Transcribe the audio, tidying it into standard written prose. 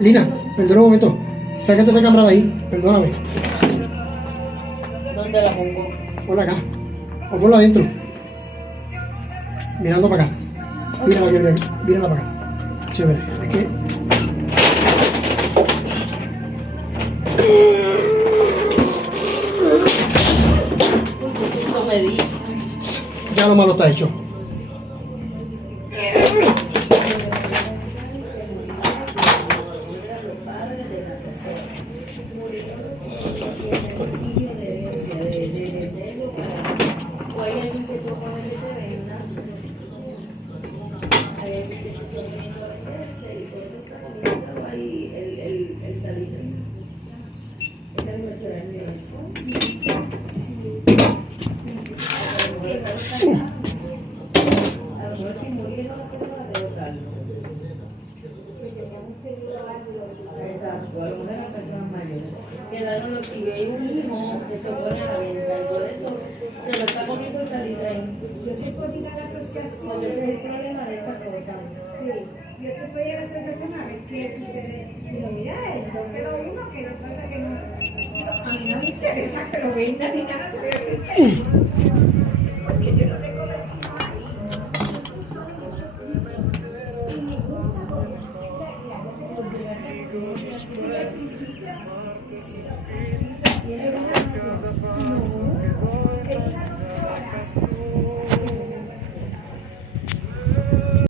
Lina, perdona un momento. Sácate esa cámara de ahí. Perdóname. ¿Dónde la pongo? Ponla acá. O ponla adentro. Mirando para acá. Mírala bien, mírala para acá. Chévere. Es que... Esto me di. Ya lo malo está hecho. Exacto, algunas personas mayores quedaron los que hay un hijo que se pone a la venta y por eso se lo está poniendo el Salitren. Yo estoy por ir a la asociación. Porque ese es el problema de esta cosa. Sí, yo estoy por ir a la asociación a ver qué sucede. Digo, mira, entonces lo uno que no pasa que no. Digo, a mí no me interesa que lo vendan ni nada, porque yo no tengo la Cada paso que doy, cada